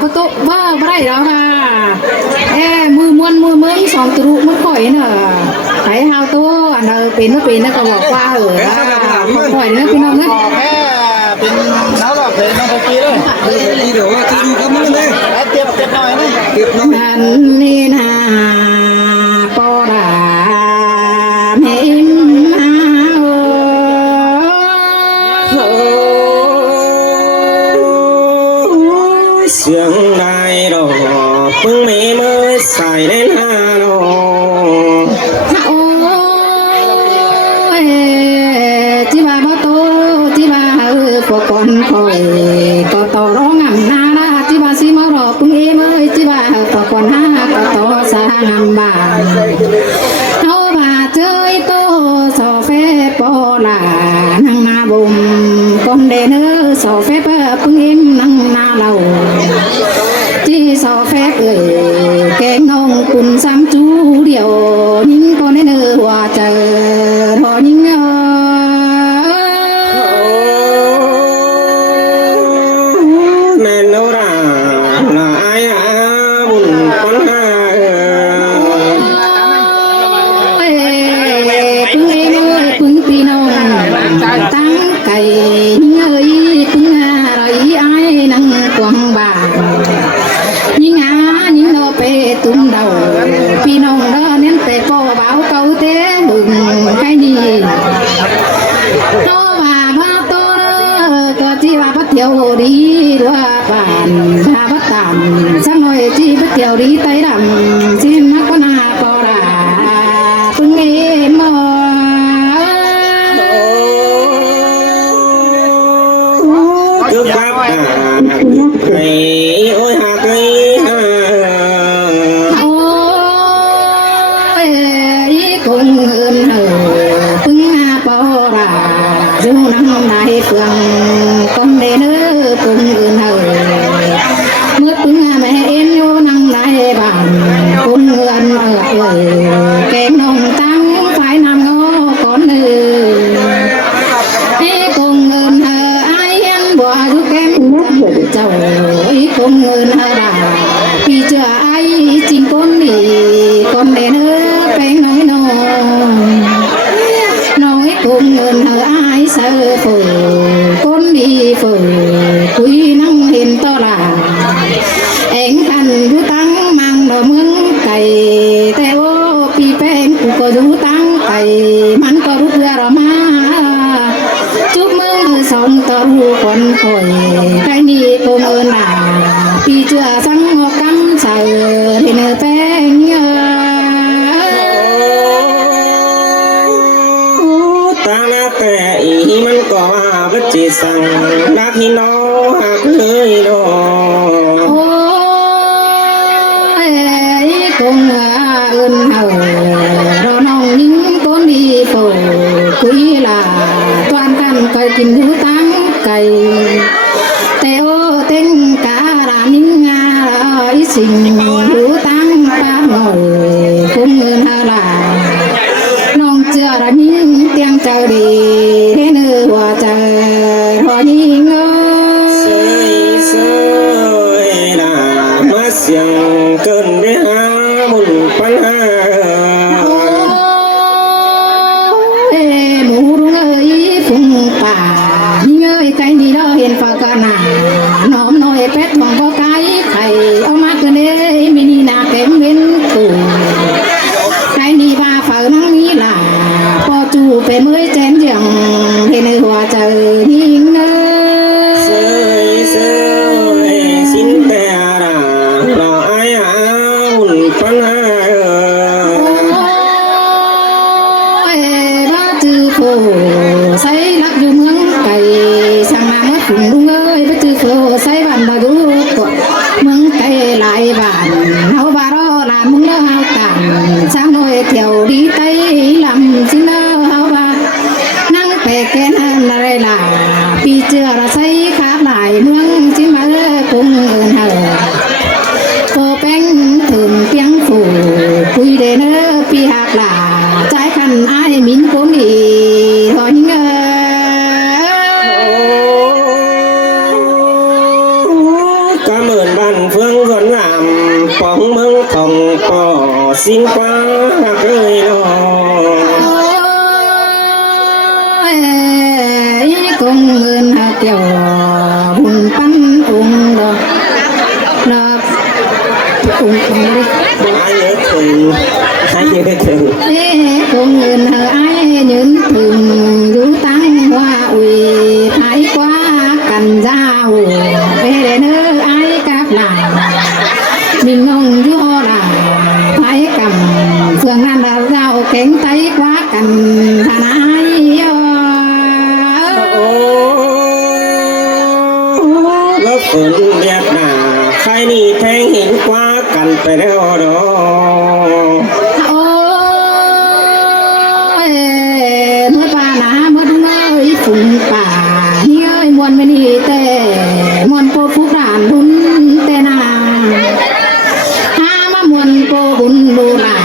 ก็โตว่าไม่ได้แล้วค่ะมือม้วนมือมือสองตรุมันข่อยเนอะไอ้เฮาตัวอันเนอเป็นไม่เป็นนะก็บอกว่าข่อยเนอะพี่น้องนะแค่เป็นน้าหลอกเลยน้องตะกี้เลยเดี๋ยวว่าจะอยู่กับมึงเลยเจ็บหน่อยนี่เจ็บน้องนั่นนี่นาปอดาเห็นนาเสียงนายดอกเพิ่งไม่เมื่อใส่เล่นฮาโนโอ้ยที่ว่าบ่โตที่ว่าพวกคนคอยก็ต่อร้องงำนาละที่ว่าสิมารอปึงเอ้ยที่ว่าพวกคนหาก็ต่อสร้างำบ้านเฮาว่าเจยโตสอเฟปอลานังนาบุมคนเดเนอสอเฟปปึงเอ็มนังนาเราที่สอเฟปแกงน้องคุณซ้ำจูเดียวนิ่งก็ในเนื้อว่าเจอพอนิ่งแม่นราลายบุญคนหาปึงเอ็มปึงพี่น้องตั้งไก่เงยปึงอะไรไอ้นังกวางบายิ่งยิ่งเราไปตุ้มเดาพี่น้องเราเน้นไปพ่อเบาเก่าเต้บึงใครดีเขาว่าบ้าโตก็ที่ว่าพัดเที่ยวดีหรือว่าบ้านถ้าพัดตามสักหน่อยที่พัดเที่ยวดีไต่ดำที่นักก็น่าปอดาปึงเอ็มคือครับไม่โอ้ยหากไม่โอ้ยคงเอินปึงปอดาจูนังได้เฟืองคนเดนปึงเอินเมื่อปึงแม่เอ็นอยู่นังได้บ้านปึงเอินแกงน้องตั้งไฟน้ำงอก่อนให้คงเอินไอ้ยังบัวทุกแก้มเจ้าคงเอินดาพี่เจ้าไอ้จริงคนดีคนเดนเป็นน้อยน้อยคงเอินไอ้เสือฝืนคนดีฝืนคุยนั่งเห็นตลาดเอ็งขันอยู่ตั้งมังดอกเมืองไก่แต่โอ้พี่แป้งกูก็อยู่ตั้งไก่มันก็รู้เพื่อเรามาจุบมือสองต่อรูคนคอยใครนี่คงเอินด่าพี่เชื่อสังหกำใส่ที่เนื้อแป้งตาหน้าแต่อีมันก็ว่าก็จีสั่งนักที่น้องหากเลยดอโอ้ยคงเอินรอน้องนิ่งคนดีโผคุยลาตวนกันคอยกินหูตั้งไก่แต่โอ้เต็งการานิ่งอีสิ่งหูตั้งป้าหน่อยคงเอินลาน้องเจอระนิ่งเตียงเจ้าดีให้เนื้อว่าเจอพอยิ่งเสยเสยน่ามาเสียงเกินได้หาบุญปัญหาหมูรุ่งฟุ้งป่าเงยใจดีเราเห็นฝากหนาน้อมน้อยเป็ดมองบ่ไกลไข่เอามาเกินเอ้มินีนาเต็มเว้นตูใครนี่ว่าเฝ้านั่งมีหล่าพอจูไปเมื่อยแจนยังเห็นหัวใจยิ่งเสยเสยสินแต่ละรอไอ้หาบุญปัญหาบ้าจือโผใส่รักอยู่เมืองไก่สั่งมาเมื่อฝุ่นลุงเอ้ยบ้าจือโผใส่บ้านบาดูกดเมืองไก่หลายบ้านเฮาบารอลานมึงเด้อเฮาต่างช่างน้อยเที่ยวดีไตลำสิเด้อเฮาว่านั่งไปแก่นอะไรล่ะพี่เจือระใส่ขาหลายเมืองสิมาคงเอินโผแป้งถึงเพียงฝูคุยเด้อพี่หักหลาใจคันอ้ายมินคนดีถอยเง cảm ơn ban phương vẫn làm bóng mừng thòng bỏ xin qua cười lo cùng ơn kiểu buồn bắn cùng đó là cùng đi ai nhớ thường cùng ơn ai nhớ thường rú tăng hoa ủy thái quá cần ra hồ về để nơi ai cáp lại mình mong cho là thái cầm phương nam đào dao cánh tay quá cần thà ai lớp phun đẹp là khai ni thanh hình quá cần phải đeo đó mới ba ná mất nơi phùng bà ơi muôn bên đi tê muôn cô phúc đàn đun tê na ha mà muôn cô bún lù là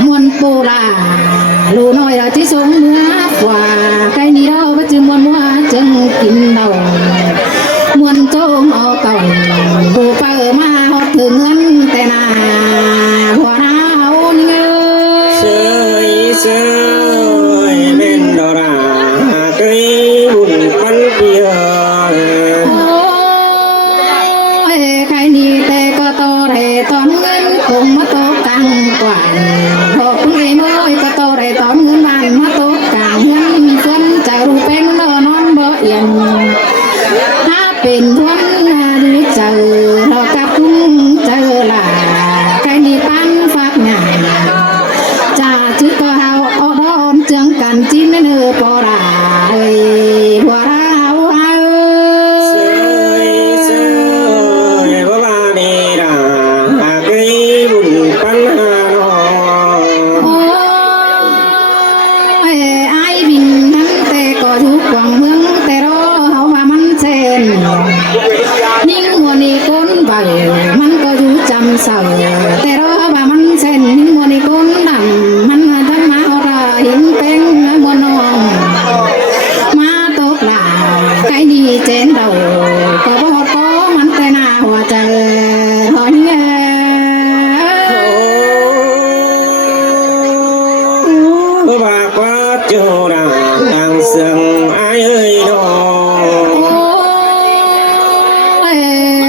muôn cô là lù nói là chỉ sống nữa quả cái ní đâu bất chứ muôn mua chân kim đầu muôn trôm ở cầu bù phở mà họ thường ngân tê na hoa nào như sơi bên đó là cây bùn bắn kia cái ni tê có to để tóm ngân cùng mất to càng quản họ cũng nghe môi có to để tóm ngân bàn mất to càng ngân phân chạy ru pen nó non bờ yên ha bên thuần đi chờ họ cặp cũng chờ là cái ni pan phát nhà cha chứ có hao ở đó chẳng cần chín nữa bỏ ra ơi bỏ ra hao sơi có ba đi là cây bùn bắn ôi ai bình thắng tê có giúp quảng hương tê đó hao hoa mắn sen nhưng mùa này con bảy mắn có giúp chăm sờ tê đó bà mắn sen nhưng mùa này con nằm mắn thắm má ra hiến pen mùa non má tốt là cái gì trên đầu có mắn tê na hòa trời hỏi bà quá chỗ đang sương ai ơi đó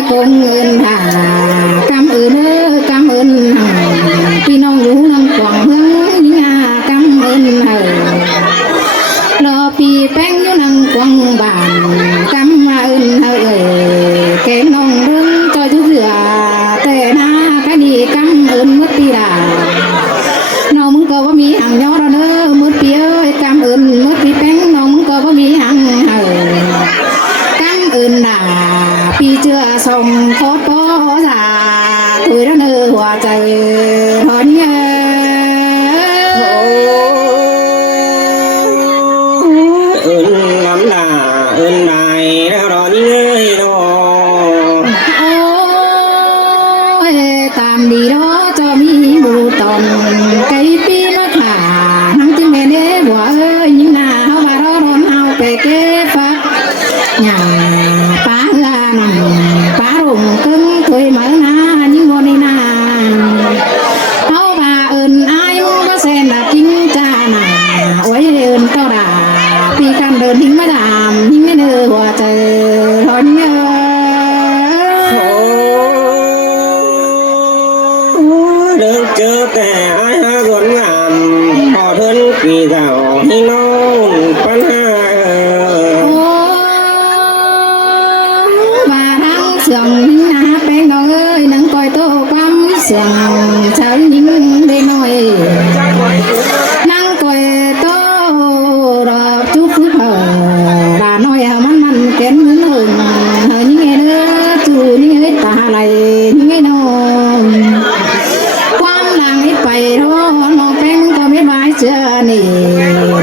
cùng ơn cảm ơn khi nông lũ nông quảng hướng cảm ơn lo pi bén như nông quảng bản cảm ơn cái nông rừng cho chú rửa tệ na cái gì cảm ơn mất pi đà nó muốn có mi hàng nhỏ đó nữa mất pi ơi cảm ơn mất pi bén nó muốn có mi hàng cảm ơn là pi chưa xong khó có già tuổi đó nơ hòa trời hơn ơn lắm là ơn này đó đi ơi đó ôi tạm đi đó cho mi bù tòn cây pi nó thả nắng tiếng mẹ nế bùa ơi nhưng nào bà đó đón hao kế phát nhà phá ra nằm phá rụng cưng tuổi mở na những môn đi na hao bà ơn ai muốn có sen là chính cha nà ôi ơn tao đà pi can đơn hình mà làm những cái nơi hòa trời hơn được chưa kẻ ai ha ruột làm họ thân kỳ giàu như non bắn và đang sườn na bên đó ơi nắng coi tô quắm sườn chơi những đêm nói nắng coi tô rồi chút phút hờ bà nói mắn kén hừng những ngày nữa chú những ấy ta lại những ngày nào quan làng ấy phải đó nó bên có biết bài chưa nỉ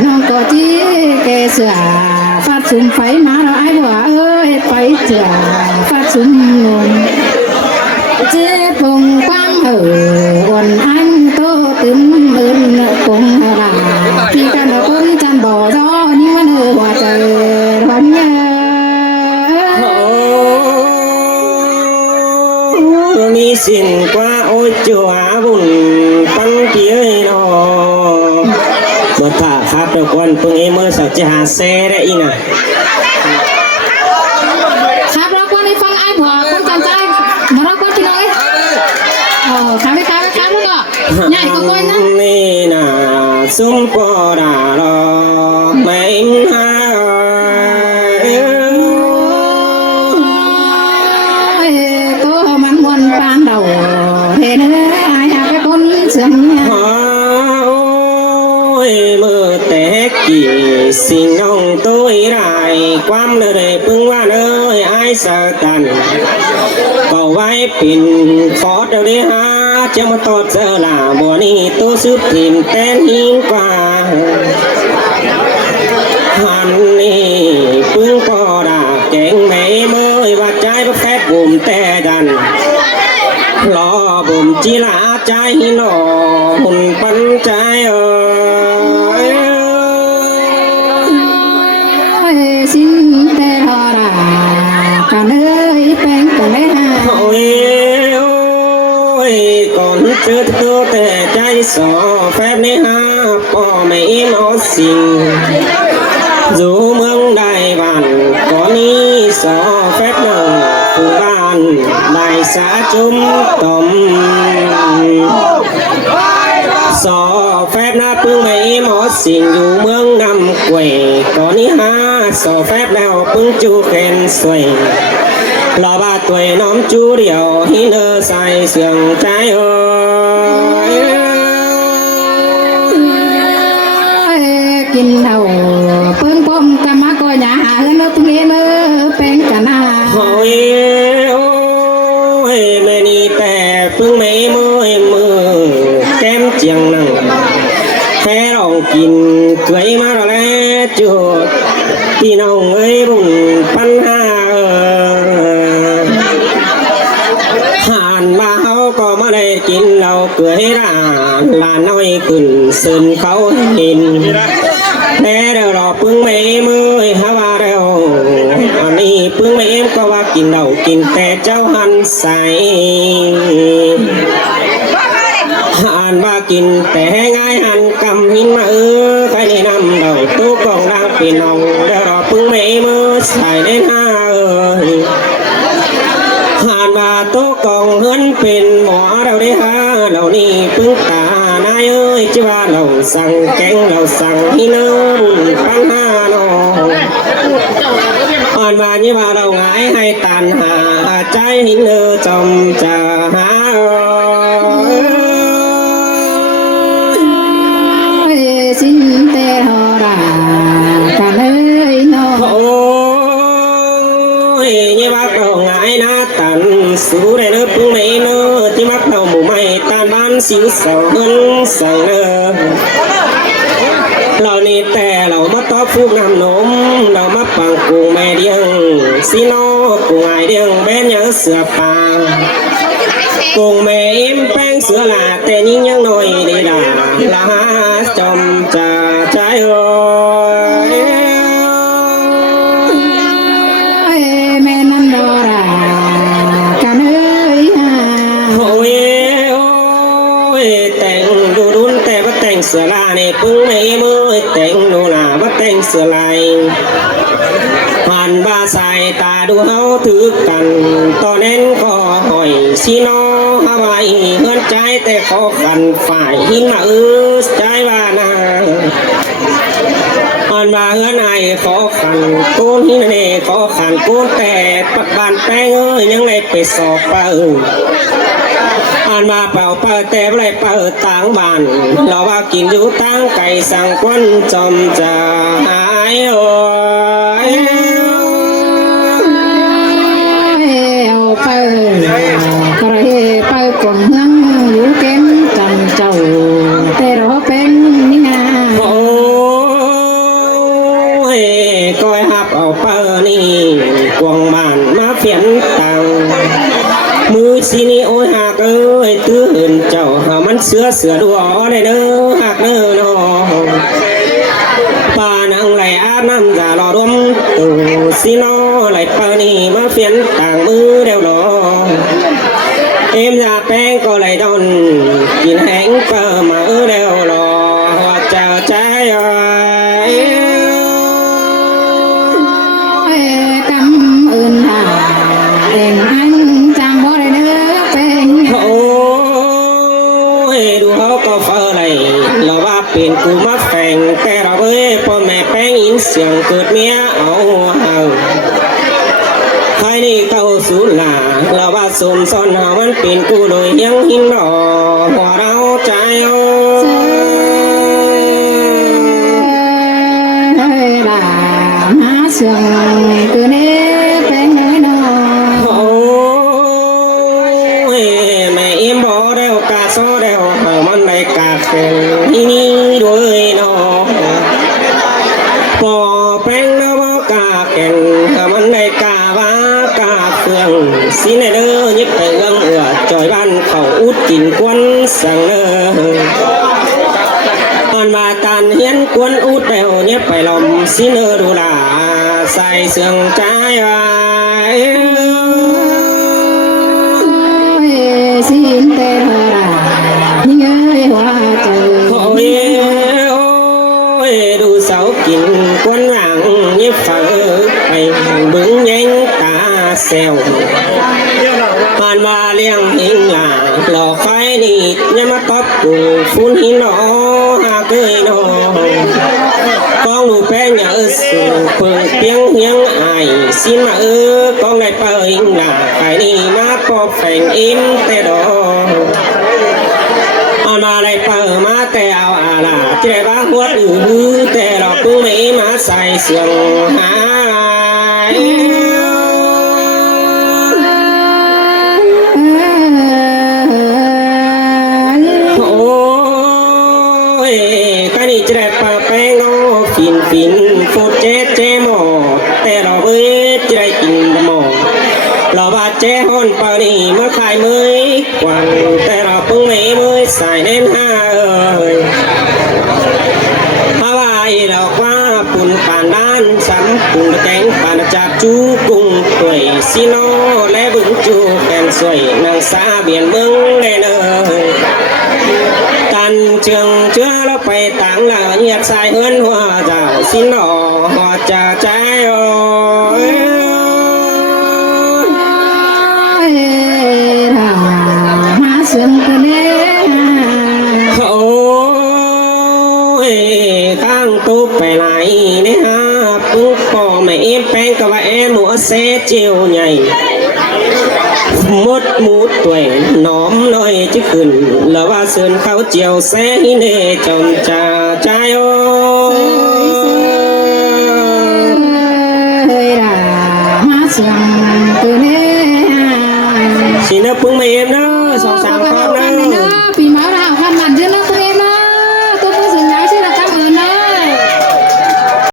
nó có chi kẻ sửa phát súng phải má đó ai bỏ ơi phải sửa phát súng luôn chế vùng quang ở quần anh tô tím ơn cùng là khi can đó cũng chăn bỏ gió nhưng mà nở hòa trời vẫn nhớ มีสิ่งกว่าโอ้ยจัวบุญปังเกี้ยนอบ่ถ้าครับทุกคนเพิ่งเอเมื่อสักจะหาเซได้อีน่ะ ครับเราก็ได้ฟังไอ้ผัวคุณจันใจมาเราก็ที่น้อยครับไปครับลูกอ่ะใหญ่ก็ก้อยนะ นี่น่ะซุ่มปอดาลอไม่หาตัวมันวนปานเดาเห็นไอ้หาไปคนเสื่อมเนี่ย โอ้ยมือแตกกี่สิ่งน้องตัวไรความเลยเพิ่งว่าเลยไอ้สะกันก็ไว้ปิ่นขอเดี๋ยวได้หาจะมาตอดเจอลาบัวนี้ตัวซื้อถิ่นแต้นหิงกว่าหันนี่ปึ้งพอดาแกงไม่เมื่อยว่าใจก็แฟบบุ่มแต่ดันรอบุ่มจีลาใจหนอหุ่นปันใจสิ้นแต่หอรากันเลยเป็นกันเลยฮะ โอ้ยโอ้ยก่อนเจอตัวแต่ใจสอแฟบในหาพ่อไม่มอสิ่งอยู่เมืองใดบ้านก่อนนี้สอแฟบหนึ่งผู้บ้านได้สาจุ่มต้มสอแฟบหน้าพึ่งไม่หมอสิ่งอยู่เมืองนำกวยก่อนนี้หาสอแฟบแล้วพึ่งจูเข็นสวยรอบาตัวน้อมจูเดียวหินใส่เสียงใจกินเหล้าเพิ่งป้อมกะมาก็อย่าหาเงินเราตรงนี้เนอะเป็นกันนะ โอ้ยโอ้ยแม่นี่แต่พึ่งไม่มือแก้มเจียงนั่งแค่ลองกินเคยมาแล้วจุดพี่น้องเอ้ยบุญปัญหาผ่านมาเขาก็มาได้กินเราเกลือให้ร้านลานน้อยขึ้นซึนเขาเห็นแต่เดี๋ยวรอพึ่งไม่มือฮาว่าเร็วอันนี้พึ่งไม่เอ็มก็ว่ากินเรากินแต่เจ้าหันใสหันว่ากินแต่ง่ายหันกำหินมาใครแนะนำเราตู้กองดังปีนองเดี๋ยวรอพึ่งไม่มือใส่เล่นห้าหันว่าตู้กองเฮินเป็นหมอเราได้หาเรานี่พึ่งตานายเอ้ยจิว่าเราสั่งแกงเราสั่งหินบุญปัญหาโนอ่อนว่านี่ว่าเราหงายให้ตันหาใจหินจอมจะหาสิ้นแต่หอรากันเลยเนาะ โอ้ยนี่ว่าเราหงายหน้าตันสู้ได้เนื้อพึ่งไม่เนื้อที่มักเราหมู่ไม่ตานบ้านสิงเสาเงินสั่งเนื้อเรานี่แต่เรามาต้อฟูกน้ำนมเรามาปังกูแม่เดียงสิโนกูไงเดียงแม่ยังเสือปางกูแม่เอ็มแป้งเสือลาแต่ยิ่งยังน้อยดีด่าลาจอมจะใจโอ้ย แม่นันดอรากันเลยฮะ โอ้ยโอ้ยแต่งดูรุนแต่ว่าแต่งเสือลาเนี่ยพึ่งไม่มือแต่งดูหน้าว่าแต่งเสือลายหันบาใส่ตาดูเฮาถือกันตอนนั้นก็หอยซีโนฮาวายเงินใจแต่ขอกันฝ่ายหินมาใจว่านาอันว่าเงินไอขอขันกูนหินเน่ขอขันกูนแต่ปักบานแป้งยังไงไปสอบเปิดอันมาเป่าเปิดแต่ไรเปิดต่างบ้านเราว่ากินอยู่ตั้งไก่สั่งควันจอมจะหายโอ้ยเอาไปกระเฮไปกลมยังอยู่เก็มจันเจ้าแต่เราเป็นนี่นา โอ้ยก้อยหับเอาเปิดนี่กวงบ้านมาเปลี่ยนตังมือสินี่โอ้ยหักเอ้ยตื้อเห็นเจ้าหามันเสือดูอ๋อได้เด้อหักเด้อน้องป่านังไหลอาบน้ำยารอรวมตัวสิน้อไหลเปิดนี่มาเปลี่ยนต่างมือเดียวน้อ em ra bén có lại đòn kín hẹn phơ mở đều lò hoa chào trái ơi cảm ơn hà em anh chàng bỏ đây nữa bên ôi đu hấu có phơ này là ba biển cú mắt phèn tè ra với po mẹ bén in xiềng cướp mía áo hào hai đi câu xuống là ba xùm son hào vẫn biển cú đôi hiếng hin đỏ hoa đau trái ơi là má sườn từ nếp bên nơi nó ôi mẹ em bỏ đeo cà số đeo hở món này cà phê ni đuôi nó bỏ bánh nó bỏ cà kèn hở món này cà vá cà phường xin này đơ nhất phải găng ửa tròi ban khẩu út kín quân sang nơ còn mà tàn hiến quân út đều nhếp phải lòng xin ơ đủ là sai sương trái ai xin tên là nhớ hoa trời ôi đủ sáu kín quân vàng nhếp phở phải bứng nhanh ta xèo còn mà liang hình là lò phai đi nhắm mắt tóc cùng phun hin nó hà cười nó con đủ bé nhớ sự phơi tiếng hiếng ai xin mà con này phơi hình là phải đi má có phèn im tê đó mà này phơi má tê áo à là chỉ bá huất tê đó cũng mấy má sai sườn hai cái này trẻ pa pe nó phìn phìn phô chế chế mò tè lò với trẻ kinh mò lò ba chế hôn pa đi mới khai mới quàng tè lò bưng mấy mới xài nên ha ơi ha bài lò qua bùn phản đan sắm bùn cánh phản chặt chú cùng tuổi xin nó lẽ vững chu kèn xuôi nàng xa biển bưng lên ơi tan trường chưa nó phải táng là nhiệt sai hơn hoa rào xin nó hoa trà trái ơi má sườn từ nếp ôi khang tu phải lại nè ha cũng có mẹ em bén cả bà em múa xe chiều nhảy một mút tuổi nóm nói chứ khẩn là ba sơn khao chiều xe nề chồng trà trai ơi là má sườn từ nếp xin nó phung mẹ em đó sòng sàng con đó vì má